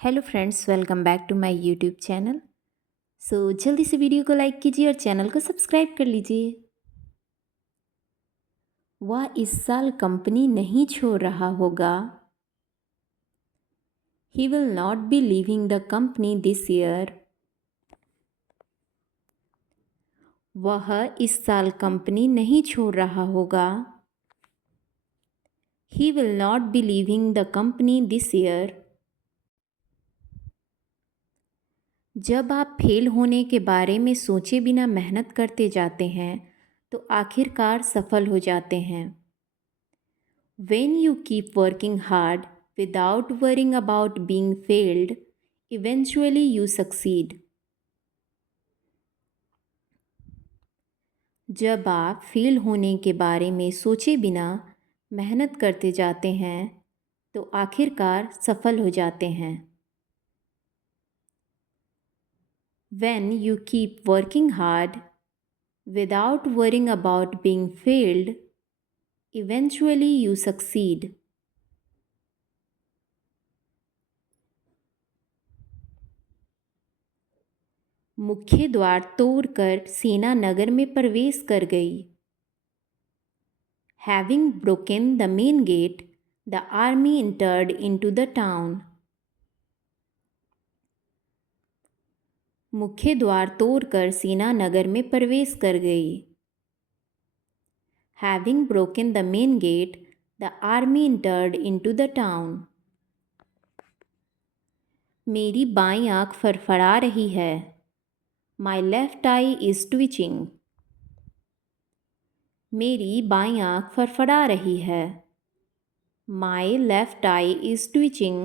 Hello friends, welcome back to my YouTube channel. जल्दी से video को लाइक कीजिए और चैनल को सब्सक्राइब कर लीजिए। वह इस साल कंपनी नहीं छोड़ रहा होगा। He will not be leaving the company this year. वह इस साल कंपनी नहीं छोड़ रहा होगा। He will not be leaving the company this year. जब आप फेल होने के बारे में सोचे बिना मेहनत करते जाते हैं तो आखिरकार सफल हो जाते हैं। When you keep working hard without worrying about being failed, eventually you succeed. जब आप फेल होने के बारे में सोचे बिना मेहनत करते जाते हैं तो आखिरकार सफल हो जाते हैं। When you keep working hard without worrying about being failed, eventually you succeed. मुख्य द्वार तोड़कर सेना नगर में प्रवेश कर गई। Having broken the main gate, the army entered into the town. मुख्य द्वार तोड़कर सेना नगर में प्रवेश कर गई। Having broken the main gate, the army entered into the town. मेरी बाईं आंख फड़फड़ा रही है। My left eye is twitching. मेरी बाईं आंख फड़फड़ा रही है। My left eye is twitching.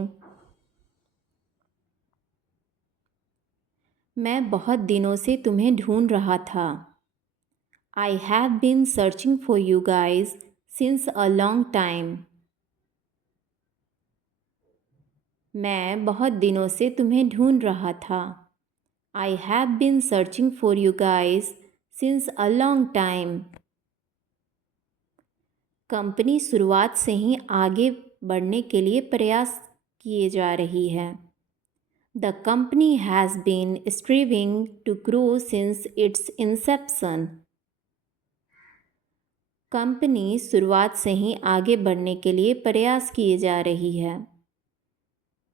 मैं बहुत दिनों से तुम्हें ढूंढ रहा था। I have been searching for you guys since a long time. मैं बहुत दिनों से तुम्हें ढूंढ रहा था। I have been searching for you guys since a long time. Company शुरुआत से ही आगे बढ़ने के लिए प्रयास किए जा रही है। The company has been striving to grow since its inception. Company शुरुआत से ही आगे बढ़ने के लिए प्रयास किए जा रही है।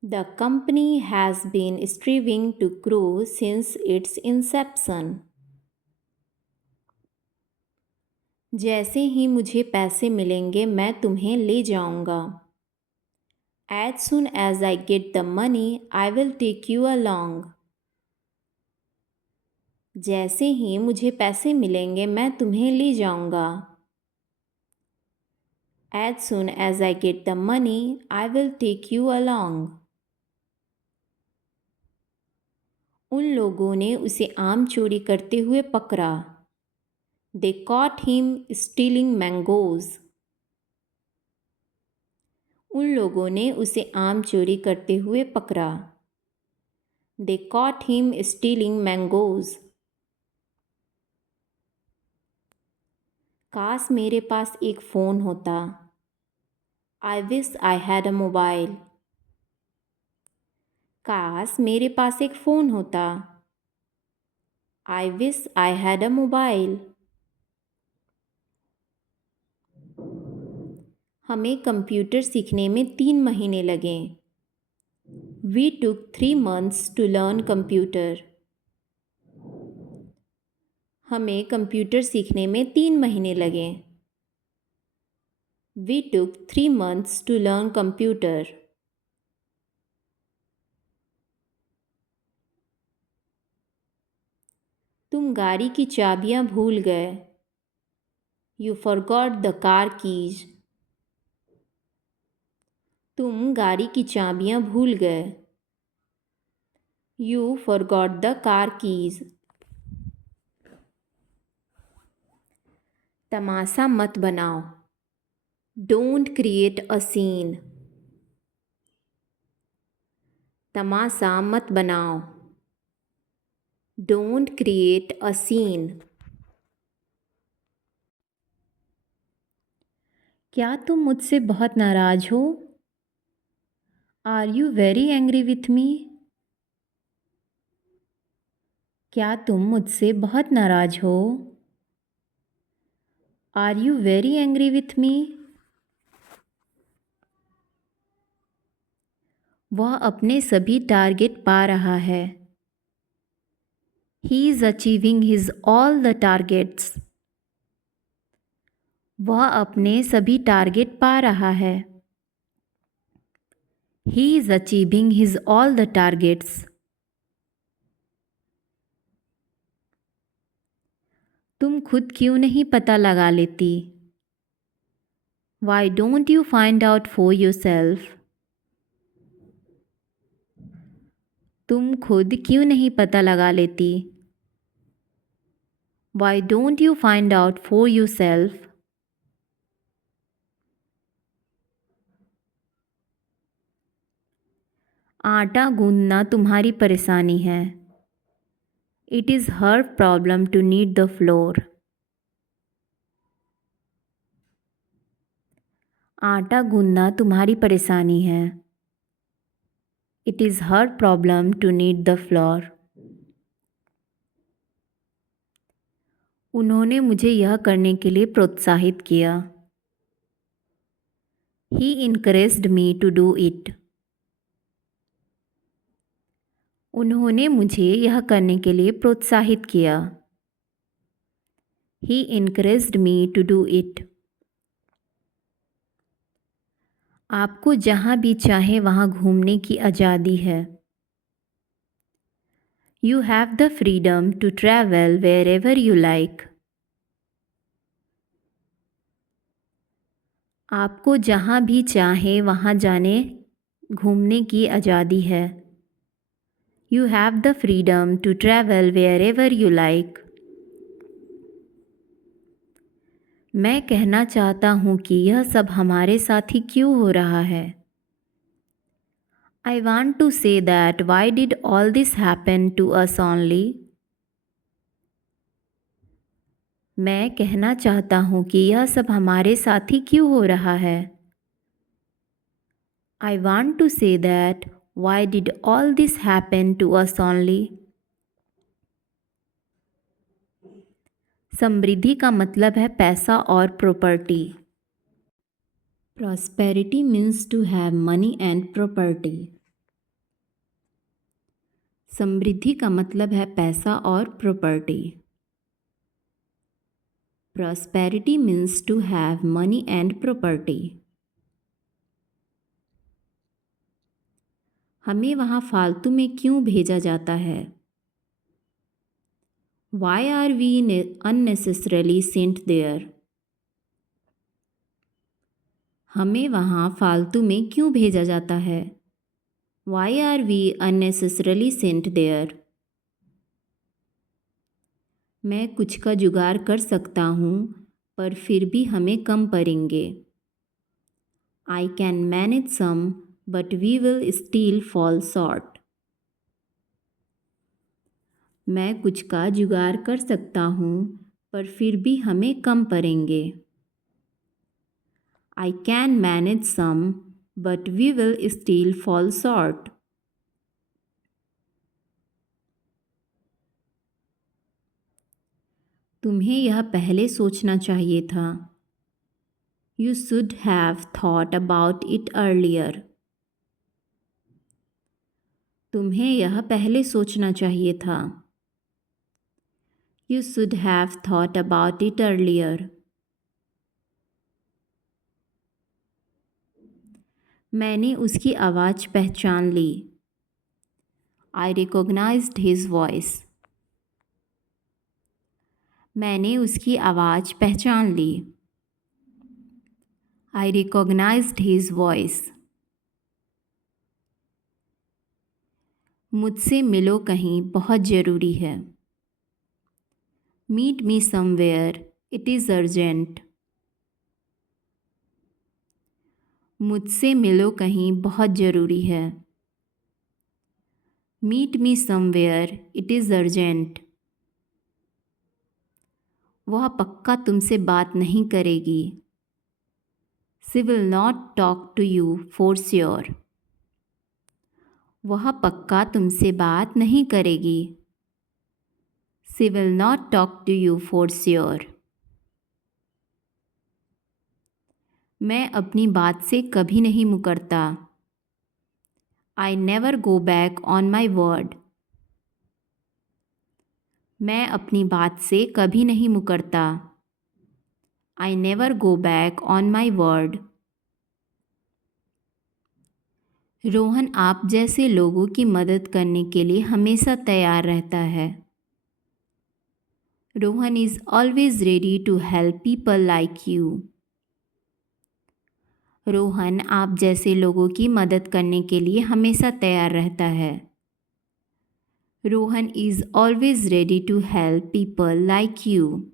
The company has been striving to grow since its inception. जैसे ही मुझे पैसे मिलेंगे मैं तुम्हें ले जाऊंगा। As soon as I get the money, I will take you along. जैसे ही मुझे पैसे मिलेंगे मैं तुम्हें ले जाऊंगा। As soon as I get the money, I will take you along. उन लोगों ने उसे आम चोरी करते हुए पकड़ा। They caught him stealing mangoes. उन लोगों ने उसे आम चोरी करते हुए पकड़ा। They caught him stealing mangoes. काश मेरे पास एक फ़ोन होता। I wish I had a mobile. काश मेरे पास एक फ़ोन होता। I wish I had a mobile. हमें कंप्यूटर सीखने में 3 महीने लगे। We took 3 months to learn computer. हमें कंप्यूटर सीखने में 3 महीने लगे। We took 3 months to learn computer. तुम गाड़ी की चाबियां भूल गए। You forgot the car keys. तुम गाड़ी की चाबियां भूल गए। You forgot the car keys. तमाशा मत बनाओ। Don't create a scene. तमाशा मत बनाओ। Don't create a scene. क्या तुम मुझसे बहुत नाराज़ हो? Are you very angry with me? क्या तुम मुझसे बहुत नाराज हो? Are you very angry with me? वह अपने सभी टारगेट पा रहा है। He is achieving his all the targets. वह अपने सभी टारगेट पा रहा है। He is achieving his all the targets. तुम खुद क्यों नहीं पता लगा लेती? Why don't you find out for yourself? तुम खुद क्यों नहीं पता लगा लेती? Why don't you find out for yourself? आटा गूंदना तुम्हारी परेशानी है। It is her problem to knead the flour. आटा गूंदना तुम्हारी परेशानी है। It is her problem to knead the flour. उन्होंने मुझे यह करने के लिए प्रोत्साहित किया। He encouraged me to do it. उन्होंने मुझे यह करने के लिए प्रोत्साहित किया। He encouraged me to do it. आपको जहाँ भी चाहे वहाँ घूमने की आज़ादी है। You have the freedom to travel wherever you like. आपको जहाँ भी चाहे वहाँ जाने घूमने की आज़ादी है। You have the freedom to travel wherever you like. मैं कहना चाहता हूँ कि यह सब हमारे साथ ही क्यों हो रहा है। I want to say that why did all this happen to us only? मैं कहना चाहता हूँ कि यह सब हमारे साथ ही क्यों हो रहा है। I want to say that why did all this happen to us only? समृद्धि का मतलब है पैसा और property. Prosperity means to have money and property. समृद्धि का मतलब है पैसा और property. Prosperity means to have money and property. हमें वहाँ फालतू में क्यों भेजा जाता है? Why are we unnecessarily sent there? हमें वहाँ फालतू में क्यों भेजा जाता है? Why are we unnecessarily sent there? मैं कुछ का जुगाड़ कर सकता हूँ पर फिर भी हमें कम पड़ेंगे। I can manage some but we will still fall short. मैं कुछ का जुगाड़ कर सकता हूँ पर फिर भी हमें कम पड़ेंगे। I can manage some but we will still fall short. तुम्हें यह पहले सोचना चाहिए था। You should have thought about it earlier. तुम्हें यह पहले सोचना चाहिए था। You should have thought about it earlier. मैंने उसकी आवाज़ पहचान ली। I recognized his voice. मैंने उसकी आवाज़ पहचान ली। I recognized his voice. मुझसे मिलो कहीं बहुत ज़रूरी है। Meet me somewhere. It is urgent. मुझसे मिलो कहीं बहुत ज़रूरी है। Meet me somewhere. It is urgent. वह पक्का तुमसे बात नहीं करेगी। She will not talk to you for sure. वह पक्का तुमसे बात नहीं करेगी। She will not talk to you for sure. मैं अपनी बात से कभी नहीं मुकरता। I never go back on my word. मैं अपनी बात से कभी नहीं मुकरता। I never go back on my word. Rohan आप जैसे लोगों की मदद करने के लिए हमेशा तैयार रहता है। Rohan is always ready to help people like you. Rohan आप जैसे लोगों की मदद करने के लिए हमेशा तैयार रहता है। Rohan is always ready to help people like you.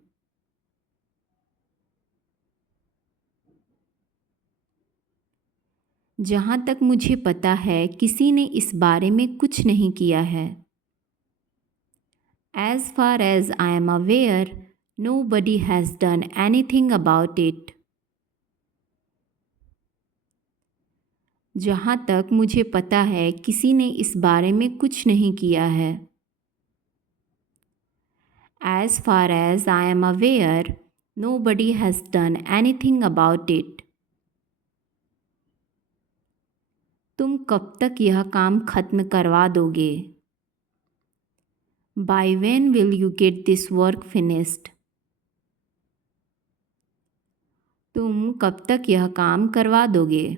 जहाँ तक मुझे पता है किसी ने इस बारे में कुछ नहीं किया है। As far as I am aware, nobody has done anything about it. जहाँ तक मुझे पता है किसी ने इस बारे में कुछ नहीं किया है। As far as I am aware, nobody has done anything about it. तुम कब तक यह काम खत्म करवा दोगे? By when will you get this work finished? तुम कब तक यह काम करवा दोगे?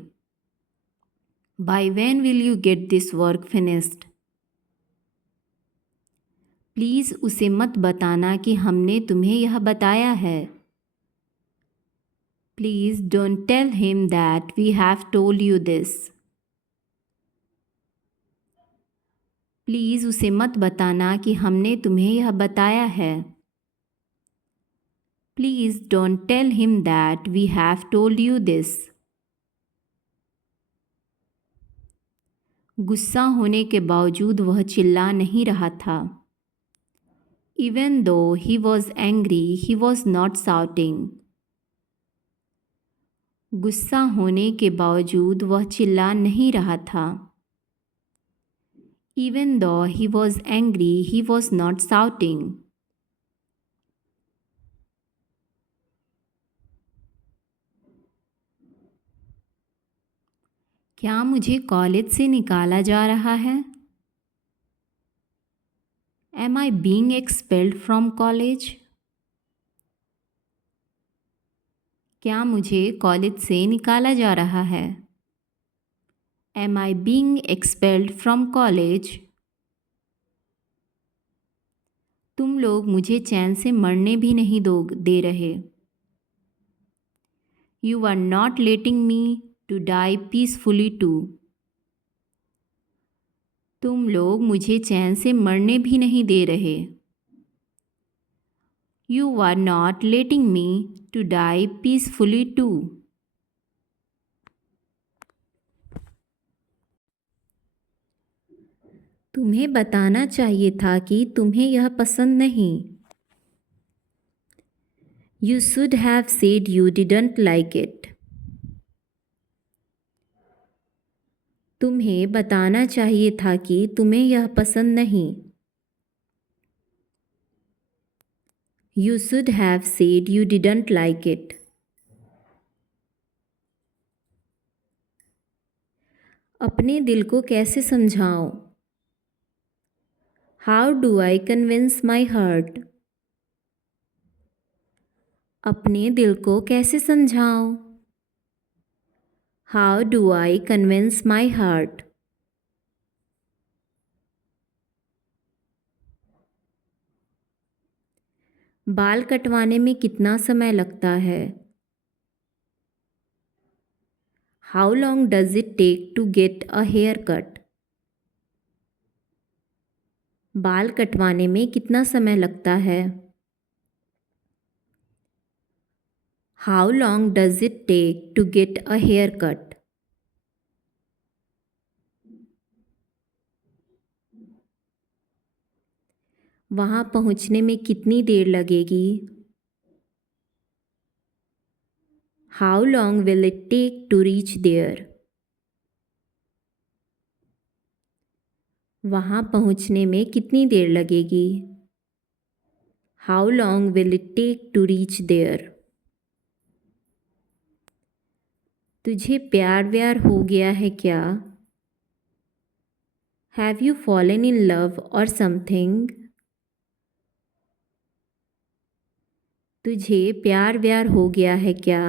By when will you get this work finished? Please उसे मत बताना कि हमने तुम्हें यह बताया है। Please don't tell him that we have told you this. Please उसे मत बताना कि हमने तुम्हें यह बताया है। Please don't tell him that we have told you this. गुस्सा होने के बावजूद वह चिल्ला नहीं रहा था। Even though he was angry, he was not shouting. गुस्सा होने के बावजूद वह चिल्ला नहीं रहा था। Even though he was angry, he was not shouting. क्या मुझे कॉलेज से निकाला जा रहा है? Am I being expelled from college? क्या मुझे कॉलेज से निकाला जा रहा है? Am I being expelled from college? तुम लोग मुझे चैन से मरने भी नहीं दे रहे। You are not letting me to die peacefully too. तुम लोग मुझे चैन से मरने भी नहीं दे रहे। You are not letting me to die peacefully too. तुम्हें बताना चाहिए था कि तुम्हें यह पसंद नहीं। You should have said you didn't like it. तुम्हें बताना चाहिए था कि तुम्हें यह पसंद नहीं। You should have said you didn't like it. अपने दिल को कैसे समझाऊं? How do I convince my heart? अपने दिल को कैसे समझाऊं? How do I convince my heart? बाल कटवाने में कितना समय लगता है? How long does it take to get a haircut? बाल कटवाने में कितना समय लगता है? How long does it take to get a haircut? वहाँ पहुँचने में कितनी देर लगेगी? How long will it take to reach there? वहाँ पहुँचने में कितनी देर लगेगी? How long will it take to reach there? तुझे प्यार व्यार हो गया है क्या? Have you fallen in love or something? तुझे प्यार व्यार हो गया है क्या?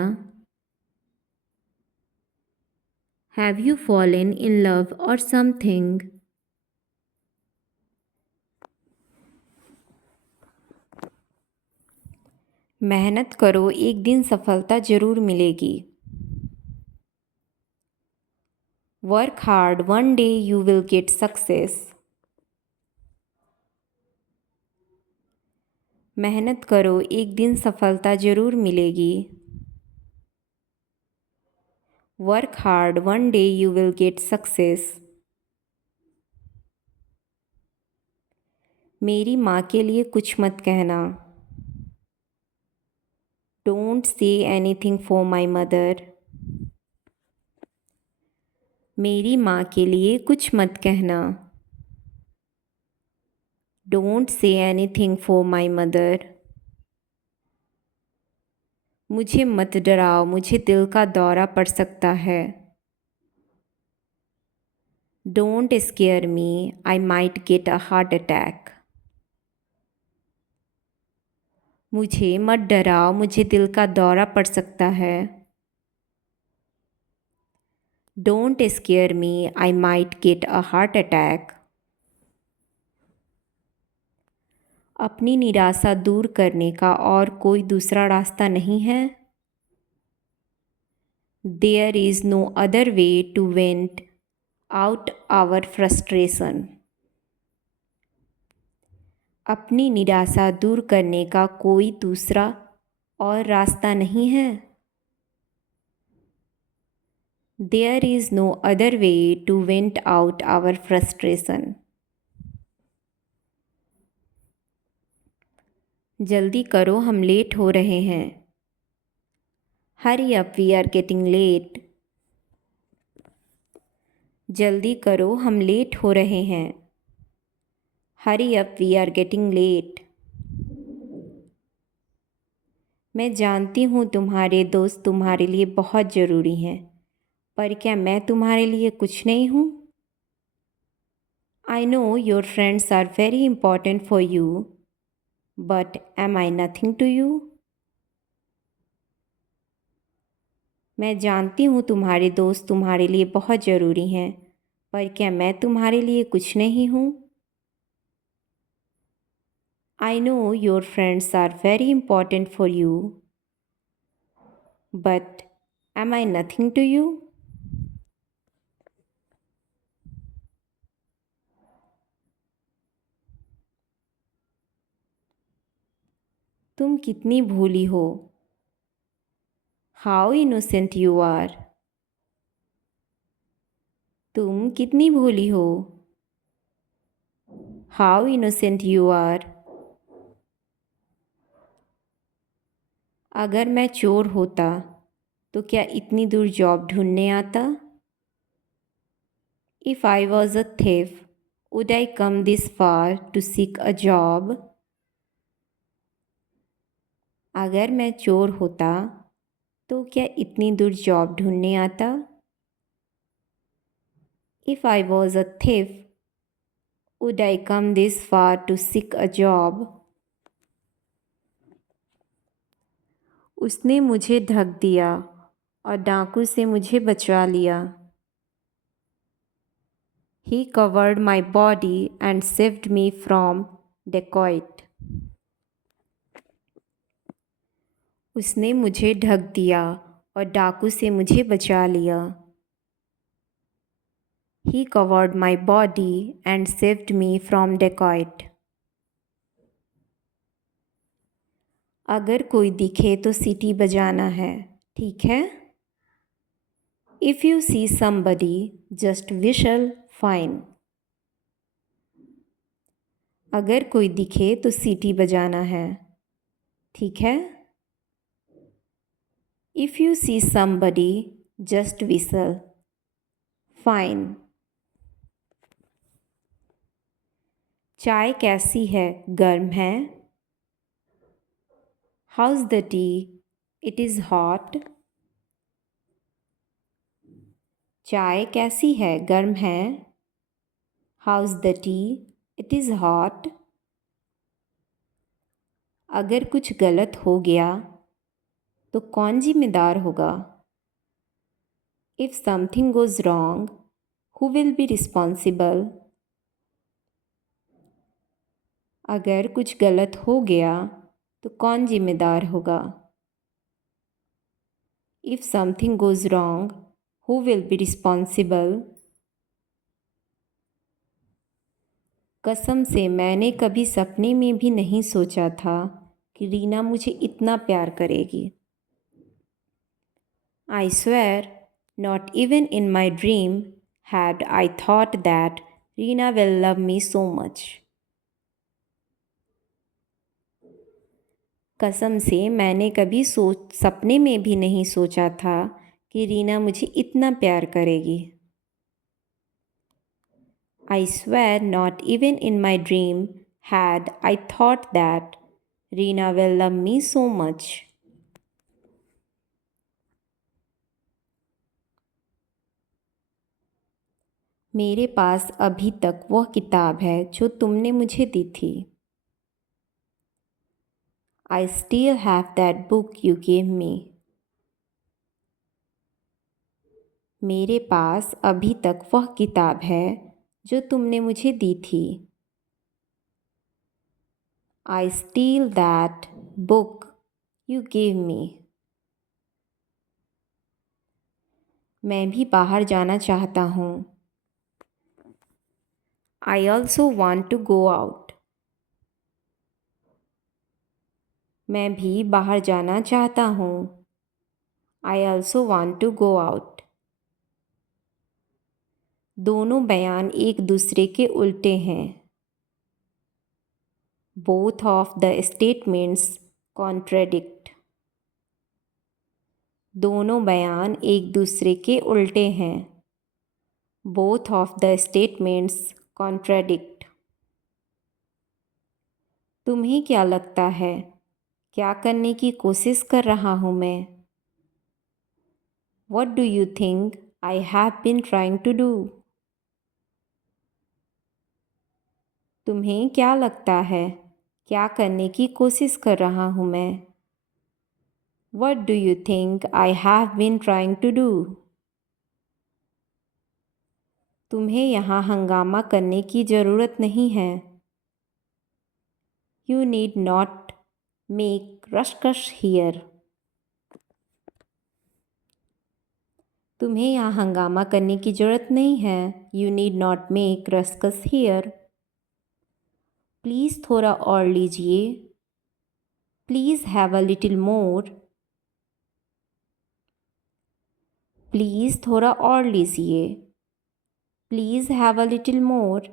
Have you fallen in love or something? मेहनत करो, एक दिन सफलता ज़रूर मिलेगी। Work hard, one day you will get success. मेहनत करो, एक दिन सफलता ज़रूर मिलेगी। Work hard, one day you will get success. मेरी माँ के लिए कुछ मत कहना। Don't say anything for my mother. मेरी माँ के लिए कुछ मत कहना। Don't say anything for my mother. मुझे मत डराओ, मुझे दिल का दौरा पड़ सकता है। Don't scare me, I might get a heart attack. मुझे मत डराओ, मुझे दिल का दौरा पड़ सकता है। Don't scare me, I might get a heart attack. अपनी निराशा दूर करने का और कोई दूसरा रास्ता नहीं है। There is no other way to vent out our frustration. अपनी निराशा दूर करने का कोई दूसरा और रास्ता नहीं है। There is no other way to vent out our frustration. जल्दी करो, हम लेट हो रहे हैं। Hurry up, we are getting late. जल्दी करो, हम लेट हो रहे हैं। Hurry up, we are getting late. मैं जानती हूँ तुम्हारे दोस्त तुम्हारे लिए बहुत ज़रूरी हैं, पर क्या मैं तुम्हारे लिए कुछ नहीं हूँ? I know your friends are very important for you, but am I nothing to you? मैं जानती हूँ तुम्हारे दोस्त तुम्हारे लिए बहुत ज़रूरी हैं, पर क्या मैं तुम्हारे लिए कुछ नहीं हूँ? I know your friends are very important for you, but am I nothing to you? तुम कितनी भोली हो। How innocent you are. तुम कितनी भोली हो। How innocent you are. अगर मैं चोर होता तो क्या इतनी दूर जॉब ढूंढने आता? If I was a thief, would I come this far to seek a job? अगर मैं चोर होता तो क्या इतनी दूर जॉब ढूंढने आता? If I was a thief, would I come this far to seek a job? उसने मुझे ढक दिया और डाकू से मुझे बचा लिया। He covered my body and saved me from dacoit. उसने मुझे ढक दिया और डाकू से मुझे बचा लिया। He covered my body and saved me from dacoit. अगर कोई दिखे तो सीटी बजाना है, ठीक है? If you see somebody, just whistle, fine. अगर कोई दिखे तो सीटी बजाना है, ठीक है? If you see somebody, just whistle, fine. चाय कैसी है, गर्म है? House the T, it is hot. चाय कैसी है, गर्म है? House the T, it is hot. अगर कुछ गलत हो गया तो कौन जिम्मेदार होगा? If something goes wrong, who will be responsible? अगर कुछ गलत हो गया तो कौन जिम्मेदार होगा? If something goes wrong, who will be responsible? कसम से मैंने कभी सपने में भी नहीं सोचा था कि रीना मुझे इतना प्यार करेगी। I swear, not even in my dream had I thought that Reena will love me so much. कसम से मैंने कभी सपने में भी नहीं सोचा था कि रीना मुझे इतना प्यार करेगी। I swear not even in my dream had I thought that Reena will love me so much. मेरे पास अभी तक वह किताब है जो तुमने मुझे दी थी। I still have that book you gave me. मेरे पास अभी तक वह किताब है जो तुमने मुझे दी थी। I steal that book you gave me. मैं भी बाहर जाना चाहता हूँ। I also want to go out. मैं भी बाहर जाना चाहता हूँ। I also want to go out. दोनों बयान एक दूसरे के उल्टे हैं। Both of the statements contradict. दोनों बयान एक दूसरे के उल्टे हैं। Both of the statements contradict. तुम्हें क्या लगता है, क्या करने की कोशिश कर रहा हूँ मैं? What do you think I have been trying to do? तुम्हें क्या लगता है, क्या करने की कोशिश कर रहा हूँ मैं? What do you think I have been trying to do? तुम्हें यहाँ हंगामा करने की ज़रूरत नहीं है। You need not make ruckus here. तुम्हें यहाँ हंगामा करने की ज़रूरत नहीं है। You need not make ruckus here. Please थोड़ा और लीजिए। Please have a little more. Please थोड़ा और लीजिए। Please have a little more.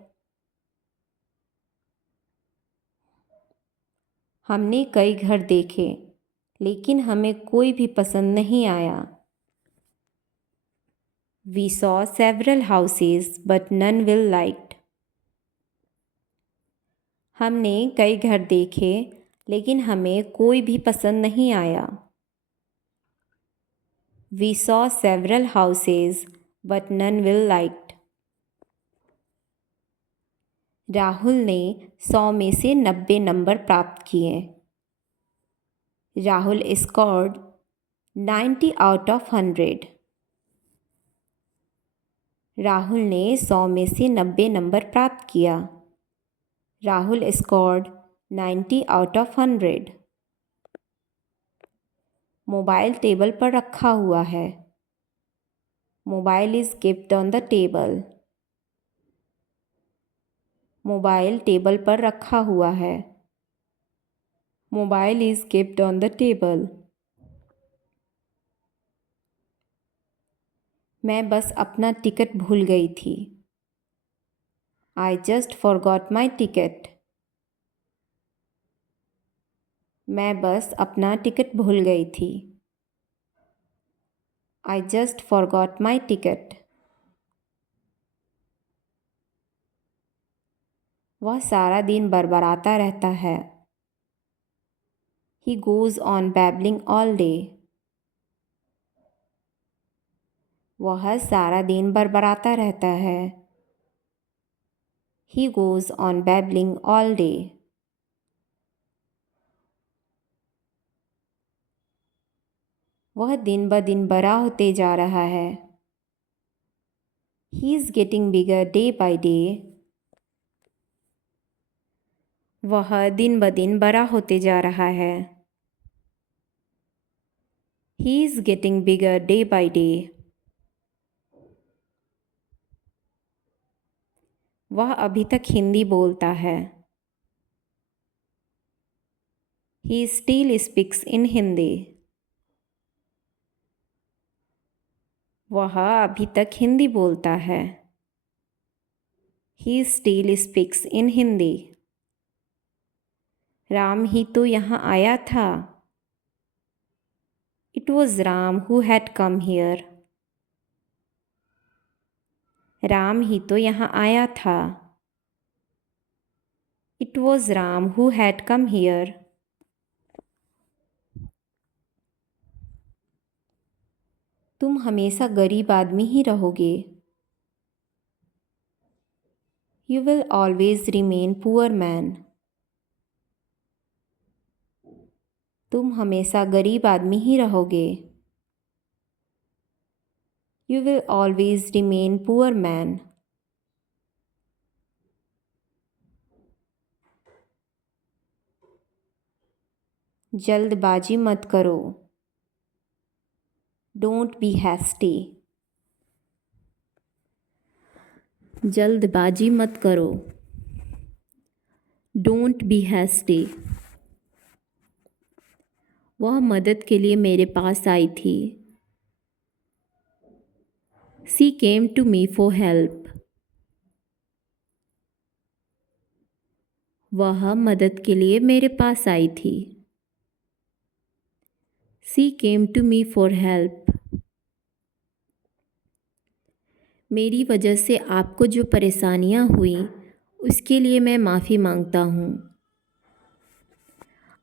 हमने कई घर देखे, लेकिन हमें कोई भी पसंद नहीं आया। We saw several houses, but none we liked. हमने कई घर देखे, लेकिन हमें कोई भी पसंद नहीं आया। We saw several houses, but none we liked. Rahul ने 100 में से 90 नंबर प्राप्त किए। Rahul scored 90 out of 100. Rahul ने 100 में से 90 नंबर प्राप्त किया। Rahul scored 90 out of 100. Mobile table पर रखा हुआ है। Mobile is keeped on the table. Mobile table पर रखा हुआ है। Mobile is keeped on the table. मैं बस अपना टिकट भूल गई थी। I just forgot my ticket. मैं बस अपना टिकट भूल गई थी। I just forgot my ticket. वह सारा दिन बड़बड़ाता रहता है। He goes on babbling all day. वह सारा दिन बड़बड़ाता रहता है। He goes on babbling all day. वह दिन ब दिन बड़ा होते जा रहा है। He is getting bigger day by day. वह दिन ब दिन बड़ा होते जा रहा है। He is getting bigger day by day. वह अभी तक हिंदी बोलता है। He still speaks in Hindi. वह अभी तक हिंदी बोलता है। He still speaks in Hindi. Ram ही तो यहाँ आया था। It was Ram who had come here. Ram ही तो यहाँ आया था। It was Ram who had come here. तुम हमेशा गरीब आदमी ही रहोगे। You will always remain poor man. तुम हमेशा गरीब आदमी ही रहोगे। You will always remain poor man. जल्दबाजी मत करो। Don't be hasty. जल्दबाजी मत करो। Don't be hasty. वह मदद के लिए मेरे पास आई थी। She came to me for help. वह मदद के लिए मेरे पास आई थी। She came to me for help. मेरी वजह से आपको जो परेशानियां हुई उसके लिए मैं माफ़ी मांगता हूँ।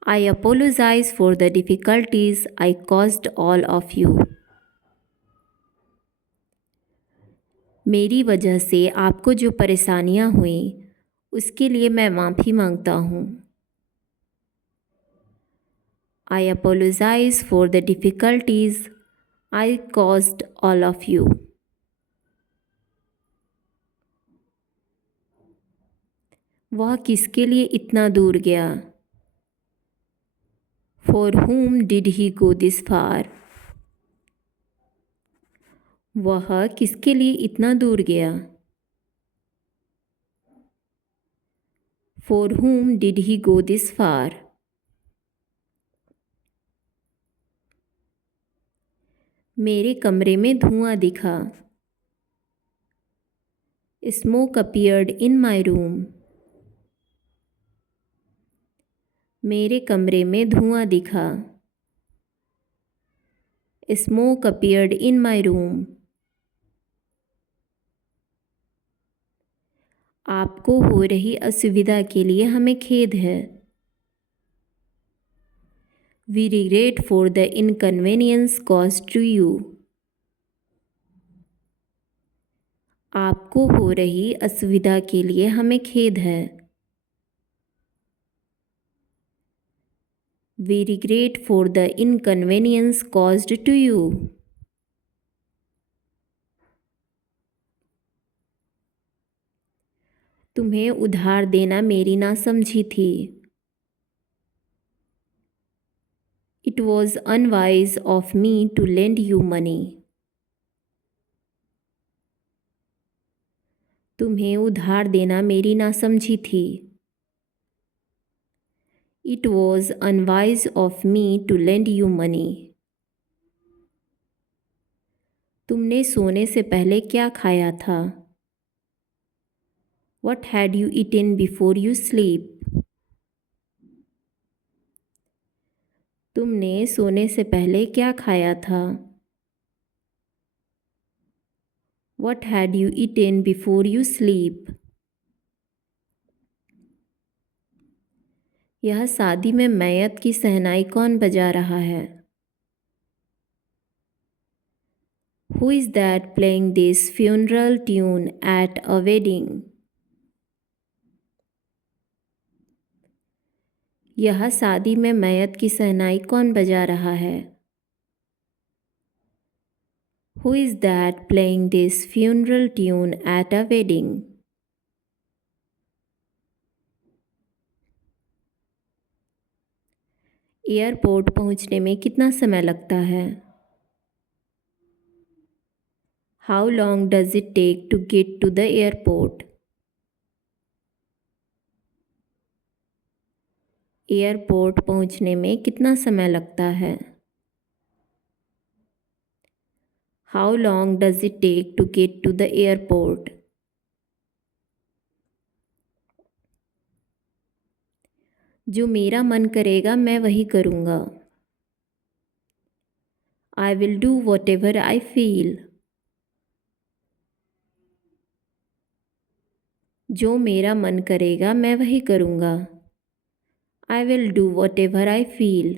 I apologize for the difficulties I caused all of you. मेरी वजह से आपको जो परेशानियां हुई उसके लिए मैं माफ़ी मांगता हूँ। I apologize for the difficulties I caused all of you. वह किसके लिए इतना दूर गया? For whom did he go this far? वह किसके लिए इतना दूर गया? For whom did he go this far? मेरे कमरे में धुआं दिखा। Smoke appeared in my room. मेरे कमरे में धुआं दिखा। Smoke appeared in my room. आपको हो रही असुविधा के लिए हमें खेद है। We regret for the inconvenience caused to you. आपको हो रही असुविधा के लिए हमें खेद है। We regret for the inconvenience caused to you. तुम्हें उधार देना मेरी नासमझी थी। It was unwise of me to lend you money. तुम्हें उधार देना मेरी नासमझी थी। It was unwise of me to lend you money. तुमने सोने से पहले क्या खाया था? What had you eaten before you sleep? तुमने सोने से पहले क्या खाया था? What had you eaten before you sleep? यह शादी में मैयत की शहनाई कौन बजा रहा है? Who is that playing this funeral tune at a wedding? यह शादी में मैयत की शहनाई कौन बजा रहा है? Who is that playing this funeral tune at a wedding? Airport पहुंचने में कितना समय लगता है? How long does it take to get to the airport? Airport पहुंचने में कितना समय लगता है? How long does it take to get to the airport? जो मेरा मन करेगा मैं वही करूँगा। I will do whatever I feel. जो मेरा मन करेगा मैं वही करूँगा। I will do whatever I feel.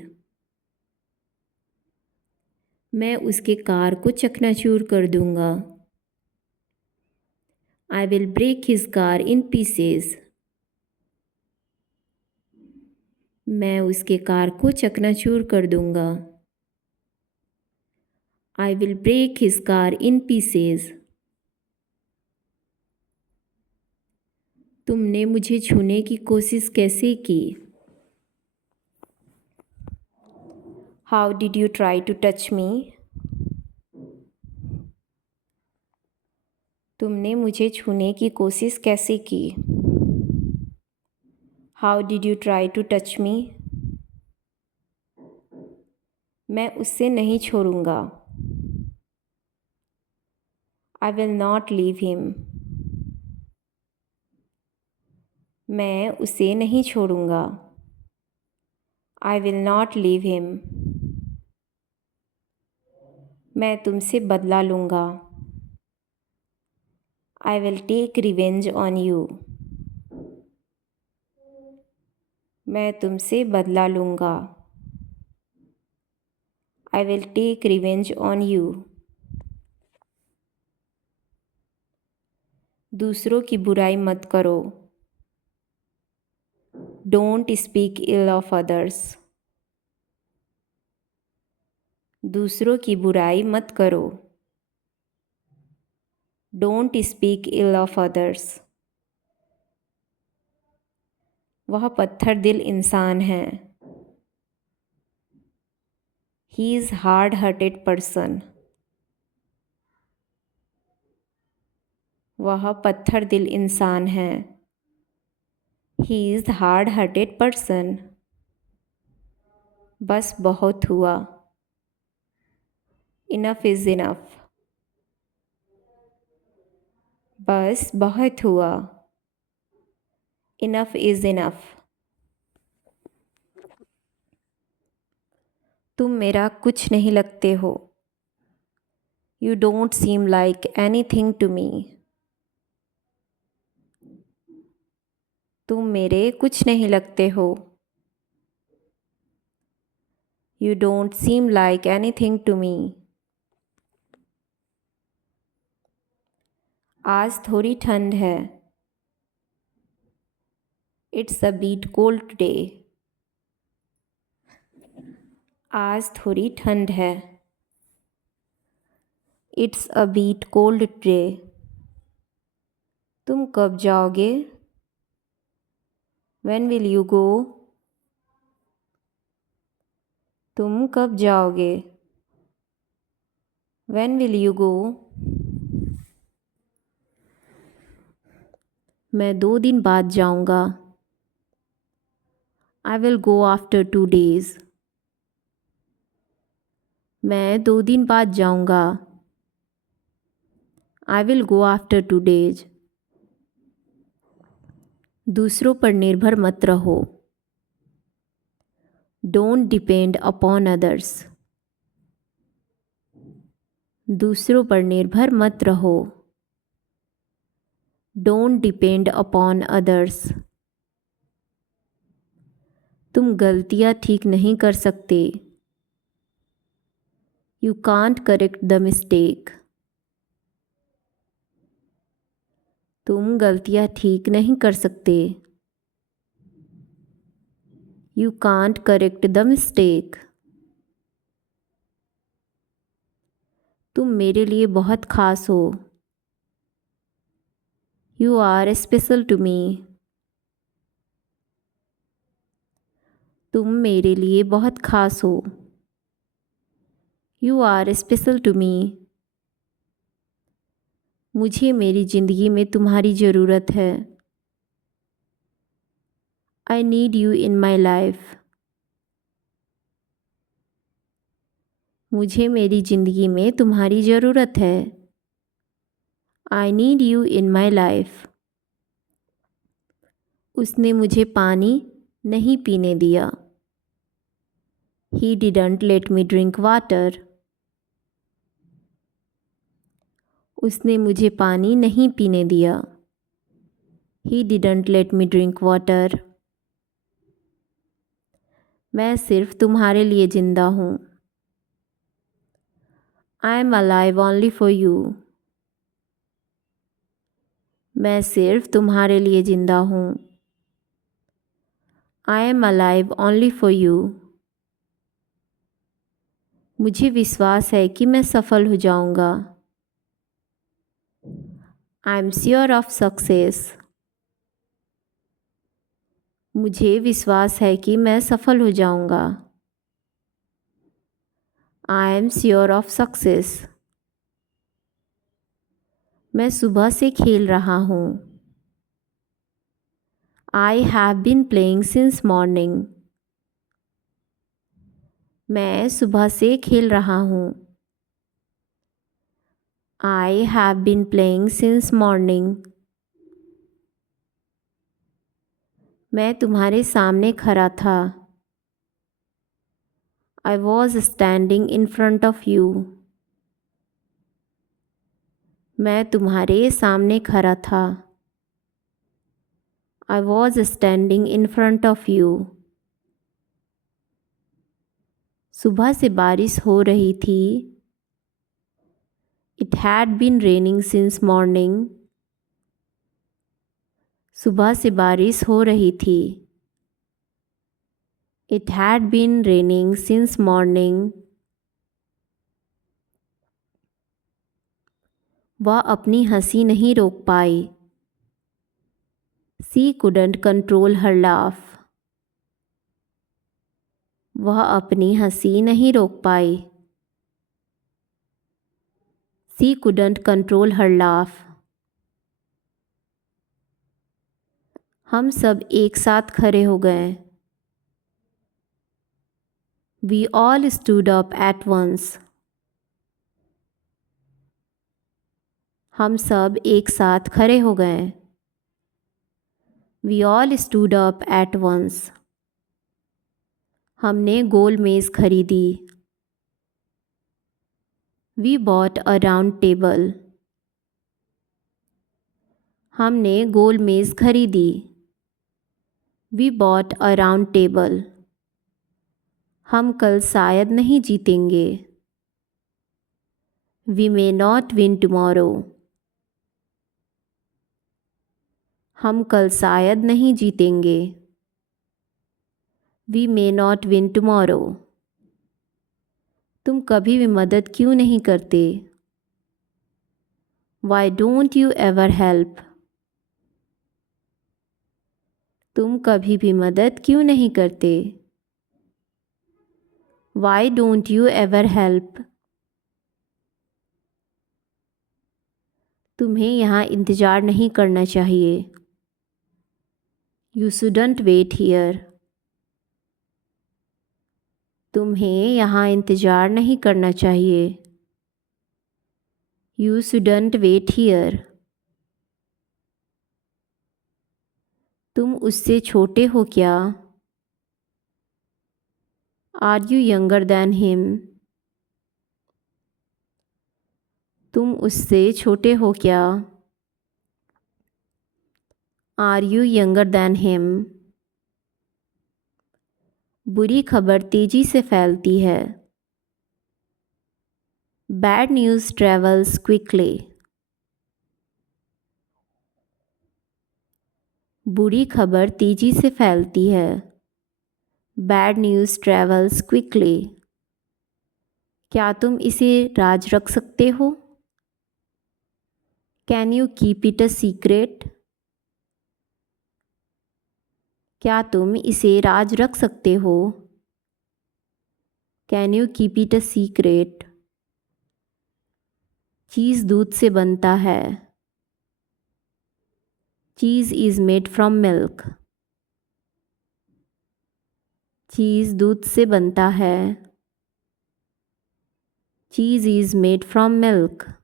मैं उसके कार को चकनाचूर कर दूँगा। I will break his car in pieces. मैं उसके कार को चकनाचूर कर दूँगा। I will break his car in pieces. तुमने मुझे छूने की कोशिश कैसे की? How did you try to touch me? तुमने मुझे छूने की कोशिश कैसे की? How did you try to touch me? मैं उससे नहीं छोड़ूंगा। I will not leave him. मैं उसे नहीं छोड़ूंगा। I will not leave him. मैं तुमसे बदला लूँगा। I will take revenge on you. मैं तुमसे बदला लूँगा। I will take revenge on you. दूसरों की बुराई मत करो। Don't speak ill of others. दूसरों की बुराई मत करो। Don't speak ill of others. वह पत्थर दिल इंसान है। He is hard-hearted person. वह पत्थर दिल इंसान है। He is hard-hearted person. बस बहुत हुआ। Enough is enough. बस बहुत हुआ। Enough is enough. तुम मेरा कुछ नहीं लगते हो। You don't seem like anything to me. तुम मेरे कुछ नहीं लगते हो। You don't seem like anything to me. आज थोड़ी ठंड है। It's a bit cold today. आज थोड़ी ठंड है। It's a bit cold today. तुम कब जाओगे? When will you go? तुम कब जाओगे? When will you go? मैं 2 दिन बाद जाऊंगा। I will go after 2 days. मैं 2 दिन बाद जाऊंगा। I will go after 2 days. दूसरों पर निर्भर मत रहो। Don't depend upon others. दूसरों पर निर्भर मत रहो। Don't depend upon others. तुम गलतियाँ ठीक नहीं कर सकते। You can't correct the mistake. तुम गलतियाँ ठीक नहीं कर सकते। You can't correct the mistake. तुम मेरे लिए बहुत खास हो। You are special to me. तुम मेरे लिए बहुत खास हो। You are special to me. मुझे मेरी ज़िंदगी में तुम्हारी ज़रूरत है। I need you in my life. मुझे मेरी ज़िंदगी में तुम्हारी ज़रूरत है। I need you in my life. उसने मुझे पानी नहीं पीने दिया। He didn't let me drink water. उसने मुझे पानी नहीं पीने दिया। He didn't let me drink water. मैं सिर्फ तुम्हारे लिए ज़िंदा हूँ। I am alive only for you. मैं सिर्फ तुम्हारे लिए ज़िंदा हूँ। I am alive only for you. मुझे विश्वास है कि मैं सफल हो जाऊँगा। I am sure of success. मुझे विश्वास है कि मैं सफल हो जाऊँगा। I am sure of success. मैं सुबह से खेल रहा हूँ। I have been playing since morning. मैं सुबह से खेल रहा हूँ। I have been playing since morning. मैं तुम्हारे सामने खड़ा था। I was standing in front of you. मैं तुम्हारे सामने खड़ा था। I was standing in front of you. सुबह से बारिश हो रही थी। It had been raining since morning. सुबह से बारिश हो रही थी। It had been raining since morning. वह अपनी हंसी नहीं रोक पाई। She couldn't control her laugh. वह अपनी हंसी नहीं रोक पाई। She couldn't control her laugh. हम सब एक साथ खड़े हो गए। We all stood up at once. हम सब एक साथ खड़े हो गए। We all stood up at once. हमने गोल मेज़ खरीदी। We bought a round table. हमने गोल मेज़ खरीदी। We bought a round table. हम कल शायद नहीं जीतेंगे। We may not win tomorrow. हम कल शायद नहीं जीतेंगे। We may not win tomorrow. तुम कभी भी मदद क्यों नहीं करते? Why don't you ever help? तुम कभी भी मदद क्यों नहीं करते? Why don't you ever help? तुम्हें यहाँ इंतज़ार नहीं करना चाहिए। You shouldn't wait here. तुम्हें यहाँ इंतज़ार नहीं करना चाहिए। You shouldn't wait here. तुम उससे छोटे हो क्या? Are you younger than him? तुम उससे छोटे हो क्या? Are you younger than him? बुरी खबर तेजी से फैलती है। Bad news travels quickly. बुरी खबर तेजी से फैलती है। Bad news travels quickly. क्या तुम इसे राज रख सकते हो? Can you keep it a secret? क्या तुम इसे राज रख सकते हो? Can you keep it a secret? Cheese दूध से बनता है। Cheese is made from milk. Cheese दूध से बनता है। Cheese is made from milk.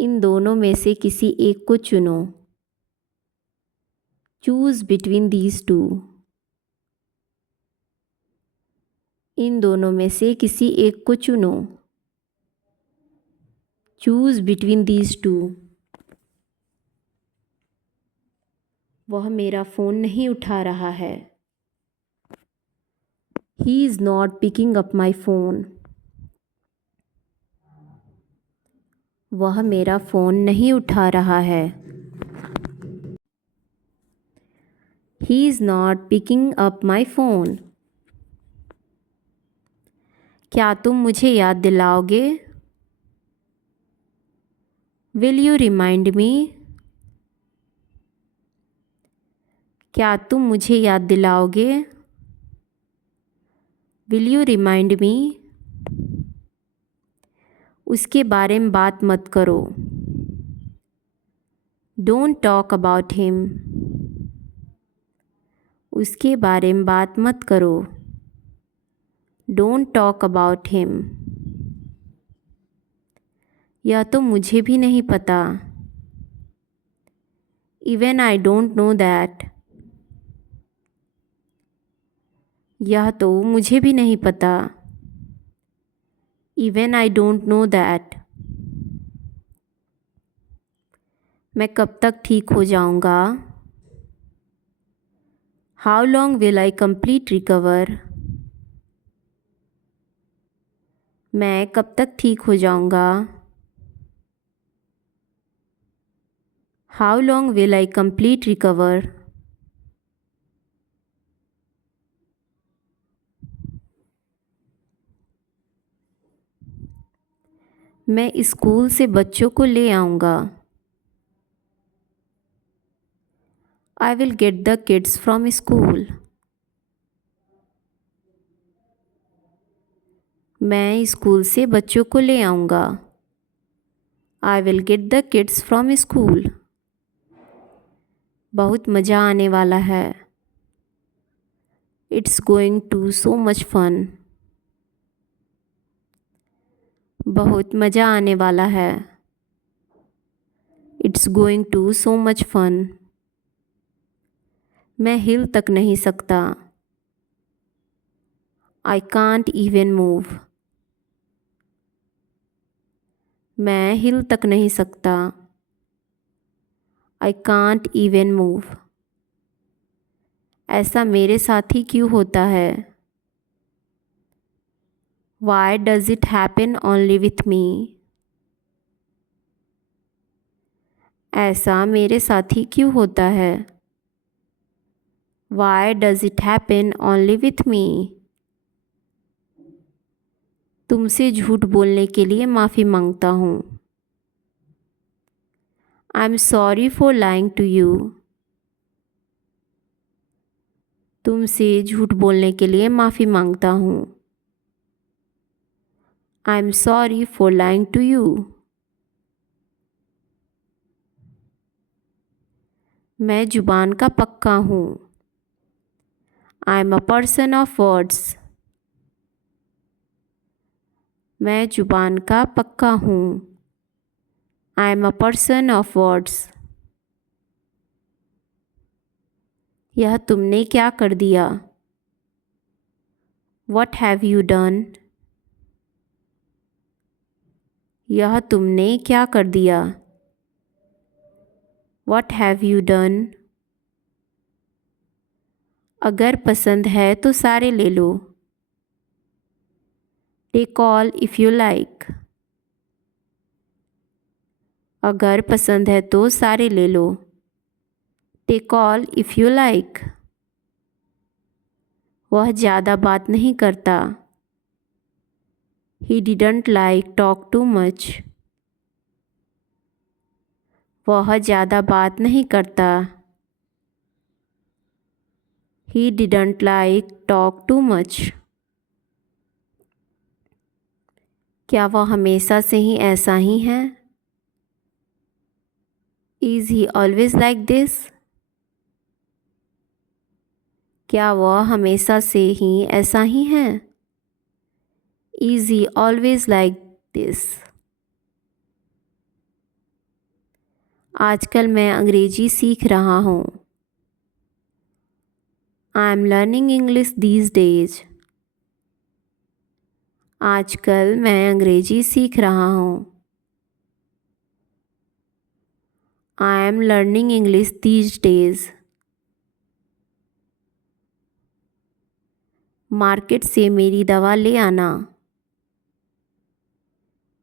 इन दोनों में से किसी एक को चुनो। Choose between these two. इन दोनों में से किसी एक को चुनो। Choose between these two. वह मेरा फ़ोन नहीं उठा रहा है। He is not picking up my phone. वह मेरा फ़ोन नहीं उठा रहा है। He is not picking up my phone. क्या तुम मुझे याद दिलाओगे? Will you remind me? क्या तुम मुझे याद दिलाओगे? Will you remind me? उसके बारे में बात मत करो। Don't talk about him. उसके बारे में बात मत करो। Don't talk about him. यह तो मुझे भी नहीं पता। Even I don't know that. यह तो मुझे भी नहीं पता। Even I don't know that. मैं कब तक ठीक हो जाऊंगा? How long will I complete recover? मैं कब तक ठीक हो जाऊंगा? How long will I complete recover? मैं स्कूल से बच्चों को ले आऊँगा। I will get the kids from school. मैं स्कूल से बच्चों को ले आऊँगा। I will get the kids from school. बहुत मज़ा आने वाला है। It's going to so much fun. बहुत मज़ा आने वाला है। It's going to so much fun. मैं हिल तक नहीं सकता। I can't even move. मैं हिल तक नहीं सकता। I can't even move. ऐसा मेरे साथ ही क्यों होता है? Why does it happen only with me? ऐसा मेरे साथ ही क्यों होता है? Why does it happen only with me? तुमसे झूठ बोलने के लिए माफ़ी मांगता हूँ। I'm sorry for lying to you. तुमसे झूठ बोलने के लिए माफ़ी मांगता हूँ। I'm sorry for lying to you. मैं जुबान का पक्का हूँ। I'm a person of words. मैं जुबान का पक्का हूँ। I'm a person of words. यह तुमने क्या कर दिया? What have you done? यह तुमने क्या कर दिया? What have you done? अगर पसंद है तो सारे ले लो। Take all if you like. अगर पसंद है तो सारे ले लो। Take all if you like. वह ज़्यादा बात नहीं करता। He didn't like talk too much. वह ज़्यादा बात नहीं करता। He didn't like talk too much. क्या वह हमेशा से ही ऐसा ही है? Is he always like this? क्या वह हमेशा से ही ऐसा ही है? Is he always like this? आजकल मैं अंग्रेजी सीख रहा हूँ। I am learning English these days. आजकल मैं अंग्रेजी सीख रहा हूँ। I am learning English these days. Market से मेरी दवा ले आना।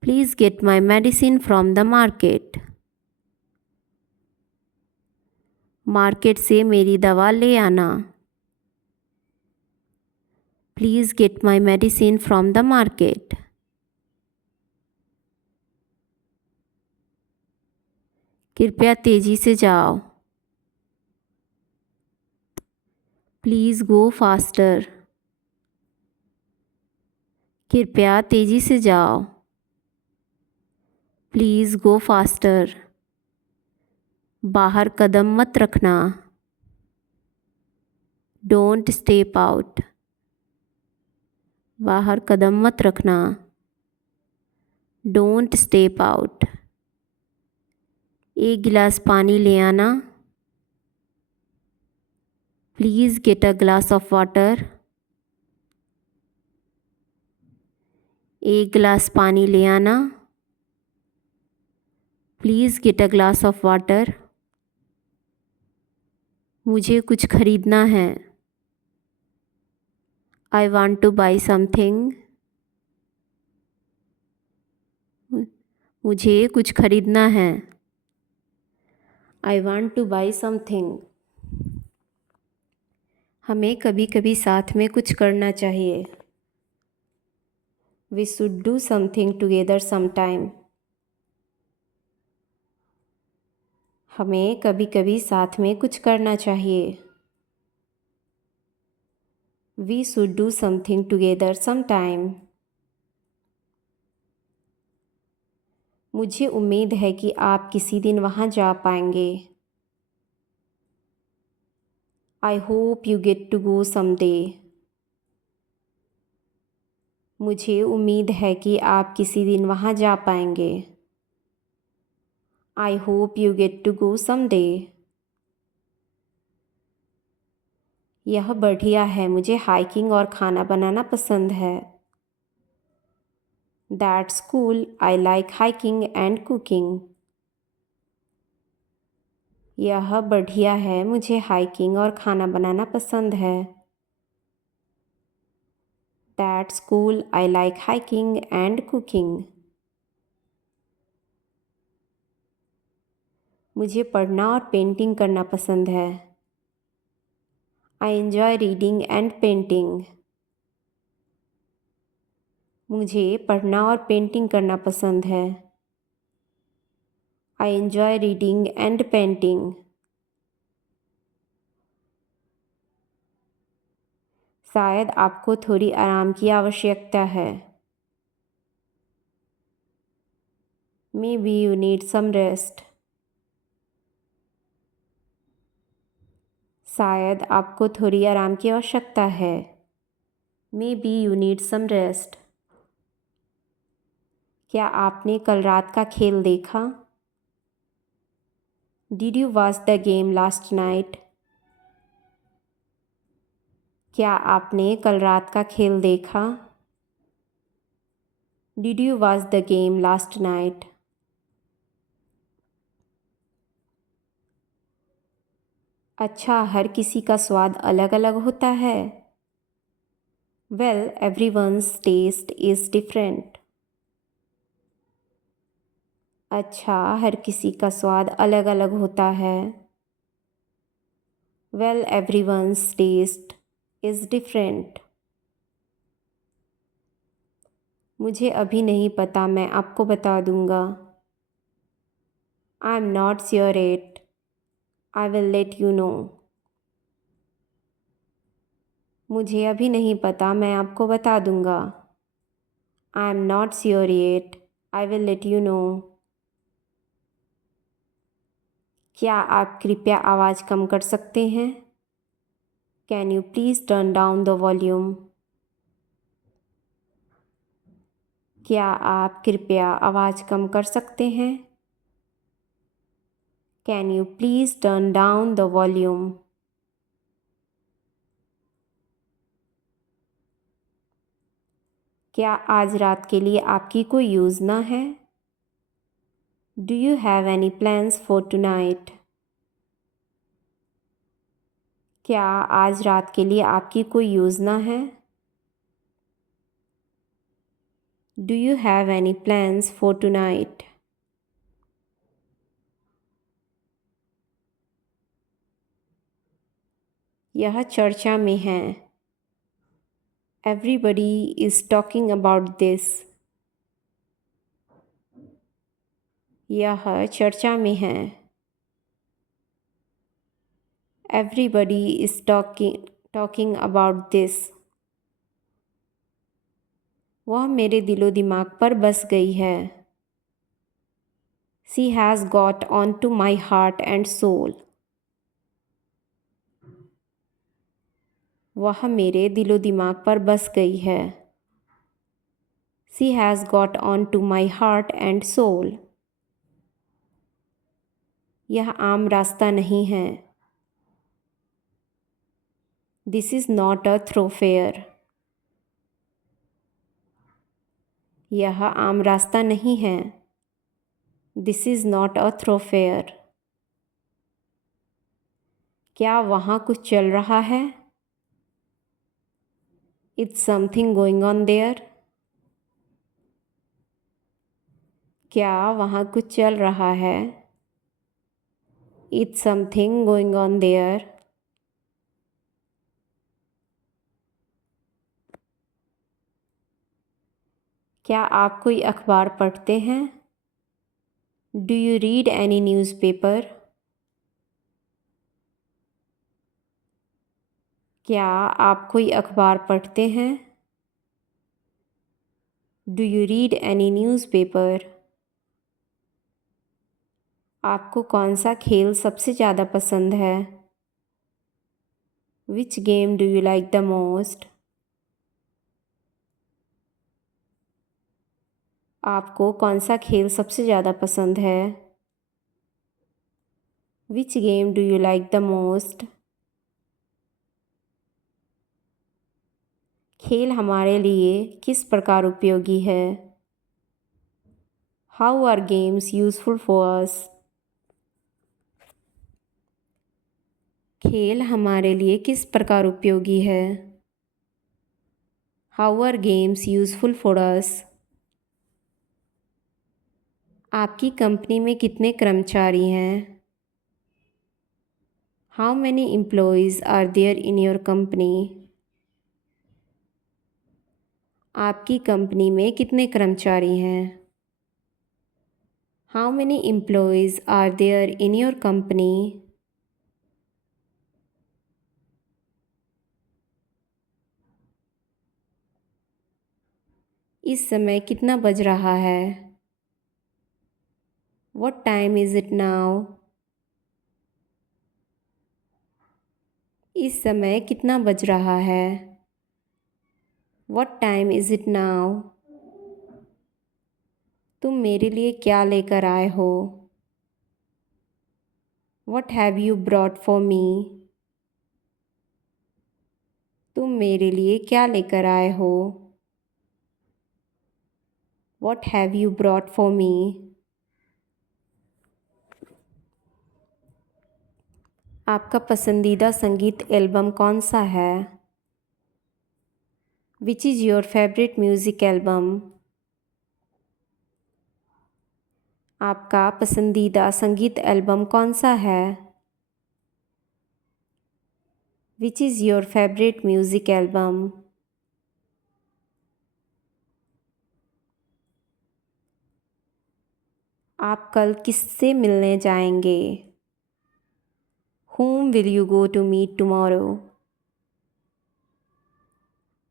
Please get my medicine from the market. Market से मेरी दवा ले आना। Please get my medicine from the market. कृपया तेजी से जाओ। Please go faster. कृपया तेजी से जाओ। Please go faster. बाहर कदम मत रखना। Don't step out. बाहर कदम मत रखना। Don't step out. एक गिलास पानी ले आना। Please get a glass of water. एक गिलास पानी ले आना। Please get a glass of water. मुझे कुछ खरीदना है। I want to buy something. मुझे कुछ खरीदना है। I want to buy something. हमें कभी कभी साथ में कुछ करना चाहिए। We should do something together sometime. हमें कभी कभी साथ में कुछ करना चाहिए। We should do something together sometime. मुझे उम्मीद है कि आप किसी दिन वहाँ जा पाएंगे। I hope you get to go someday. मुझे उम्मीद है कि आप किसी दिन वहाँ जा पाएंगे। I hope you get to go someday. यह बढ़िया है, मुझे हाइकिंग और खाना बनाना पसंद है। That's cool. I like hiking and cooking. यह बढ़िया है, मुझे हाइकिंग और खाना बनाना पसंद है। That's cool. I like hiking and cooking. मुझे पढ़ना और पेंटिंग करना पसंद है। I enjoy reading and painting. मुझे पढ़ना और पेंटिंग करना पसंद है। I enjoy reading and painting. शायद आपको थोड़ी आराम की आवश्यकता है। Maybe you need some rest. शायद आपको थोड़ी आराम की आवश्यकता है। Maybe you need some rest. क्या आपने कल रात का खेल देखा? Did you watch the game last night? क्या आपने कल रात का खेल देखा? Did you watch the game last night? अच्छा, हर किसी का स्वाद अलग अलग होता है। Well, everyone's taste is different. अच्छा, हर किसी का स्वाद अलग अलग होता है। Well, everyone's taste is different. मुझे अभी नहीं पता, मैं आपको बता दूंगा। I am not sure it, I will let you know. मुझे अभी नहीं पता, मैं आपको बता दूंगा। I am not sure yet, I will let you know. क्या आप कृपया आवाज़ कम कर सकते हैं? Can you please turn down the volume? क्या आप कृपया आवाज़ कम कर सकते हैं? Can you please turn down the volume? क्या आज रात के लिए आपकी कोई योजना है? Do you have any plans for tonight? क्या आज रात के लिए आपकी कोई योजना है? Do you have any plans for tonight? यह चर्चा में है। Everybody is talking about this. यह चर्चा में है। Everybody is talking about this. वह मेरे दिलो दिमाग पर बस गई है। She has got on to my heart and soul. वह मेरे दिलो दिमाग पर बस गई है। She has got on to my heart and soul. यह आम रास्ता नहीं है। This is not a thoroughfare. यह आम रास्ता नहीं है। This is not a thoroughfare. क्या वहाँ कुछ चल रहा है? It's something going on there. क्या वहाँ कुछ चल रहा है? It's something going on there. क्या आप कोई अखबार पढ़ते हैं? Do you read any newspaper? क्या आप कोई अखबार पढ़ते हैं? Do you read any newspaper? आपको कौन सा खेल सबसे ज़्यादा पसंद है? Which game do you like the most? आपको कौन सा खेल सबसे ज़्यादा पसंद है? Which game do you like the most? खेल हमारे लिए किस प्रकार उपयोगी है? How are games useful for अस? खेल हमारे लिए किस प्रकार उपयोगी है? How are games useful for us? आपकी कंपनी में कितने कर्मचारी हैं? How many employees are there in your company? आपकी कंपनी में कितने कर्मचारी हैं? How many employees are there in your company? इस समय कितना बज रहा है? What time is it now? इस समय कितना बज रहा है? What time is it now? तुम मेरे लिए क्या लेकर आए हो? What have you brought for me? तुम मेरे लिए क्या लेकर आए हो? What have you brought for me? आपका पसंदीदा संगीत एल्बम कौन सा है? Which is your favourite music album? आपका पसंदीदा संगीत एल्बम कौन सा है? Which is your favourite music album? आप कल किससे मिलने जाएंगे? Whom will you go to meet tomorrow?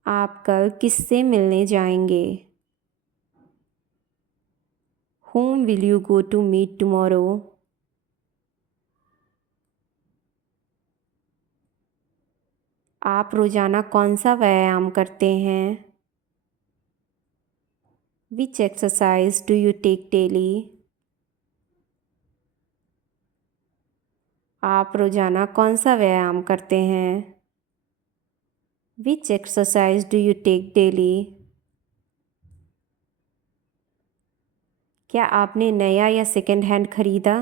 आप कल किससे मिलने जाएंगे? Whom will you go to meet tomorrow? आप रोज़ाना कौन सा व्यायाम करते हैं? Which exercise do you take daily? आप रोज़ाना कौन सा व्यायाम करते हैं? Which exercise do you take daily? क्या आपने नया या सेकेंड हैंड खरीदा?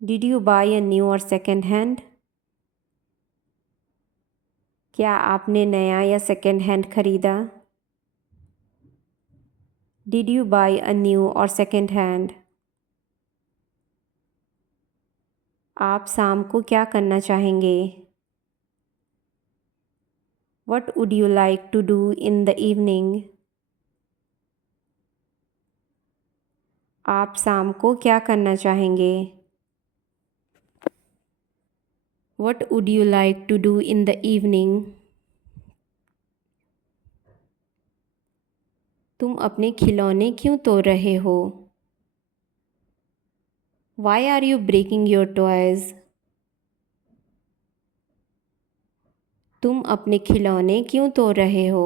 Did you buy a new or second hand? क्या आपने नया या सेकेंड हैंड खरीदा? Did you buy a new or second hand? आप शाम को क्या करना चाहेंगे? What would you like to do in the evening? आप शाम को क्या करना चाहेंगे? What would you like to do in the evening? तुम अपने खिलौने क्यों तोड़ रहे हो? Why are you breaking your toys? तुम अपने खिलौने क्यों तोड़ रहे हो?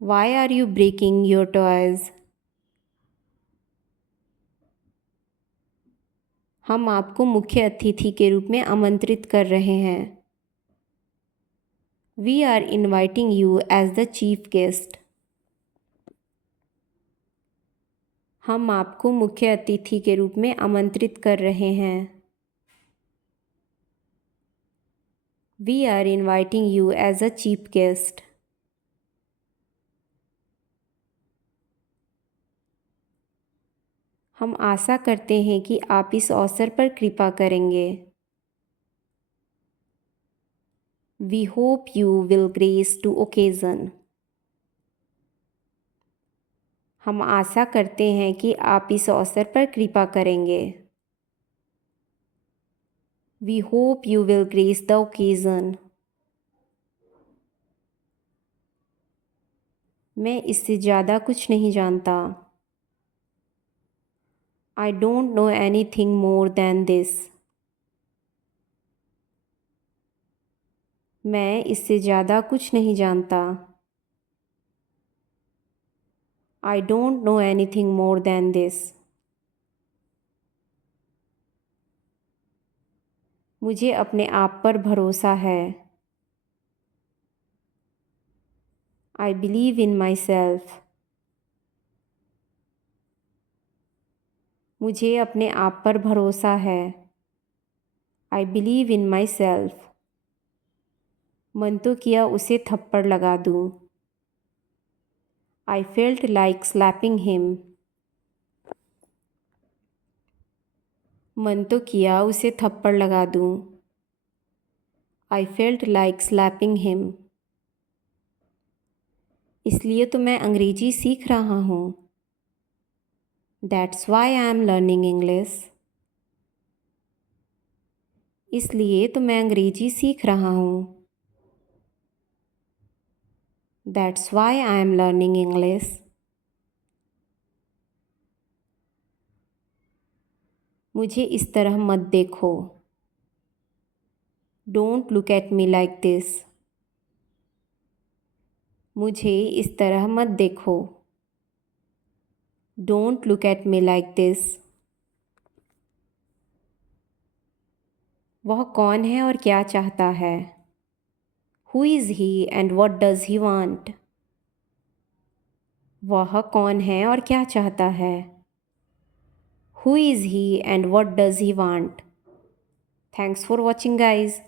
Why are you breaking your toys? हम आपको मुख्य अतिथि के रूप में आमंत्रित कर रहे हैं। We are inviting you as the chief guest. हम आपको मुख्य अतिथि के रूप में आमंत्रित कर रहे हैं। We are inviting you as a chief guest. हम आशा करते हैं कि आप इस अवसर पर कृपा करेंगे। We hope you will grace to occasion. हम आशा करते हैं कि आप इस अवसर पर कृपा करेंगे। We hope you will grace the occasion. मैं इससे ज़्यादा कुछ नहीं जानता। I don't know anything more than this. मैं इससे ज़्यादा कुछ नहीं जानता। I don't know anything more than this. मुझे अपने आप पर भरोसा है। I believe in myself. मुझे अपने आप पर भरोसा है। I believe in myself. मन तो किया उसे थप्पड़ लगा दूं। I felt like slapping him. मन तो किया उसे थप्पड़ लगा दूं। I felt like slapping him. इसलिए तो मैं अंग्रेजी सीख रहा हूँ। That's why I am learning English. इसलिए तो मैं अंग्रेजी सीख रहा हूँ। That's why I am learning English. मुझे इस तरह मत देखो। Don't look at me like this. मुझे इस तरह मत देखो। Don't look at me like this. वह कौन है और क्या चाहता है? Who is he and what does he want? वह कौन है और क्या चाहता है? Who is he and what does he want? Thanks for watching, guys.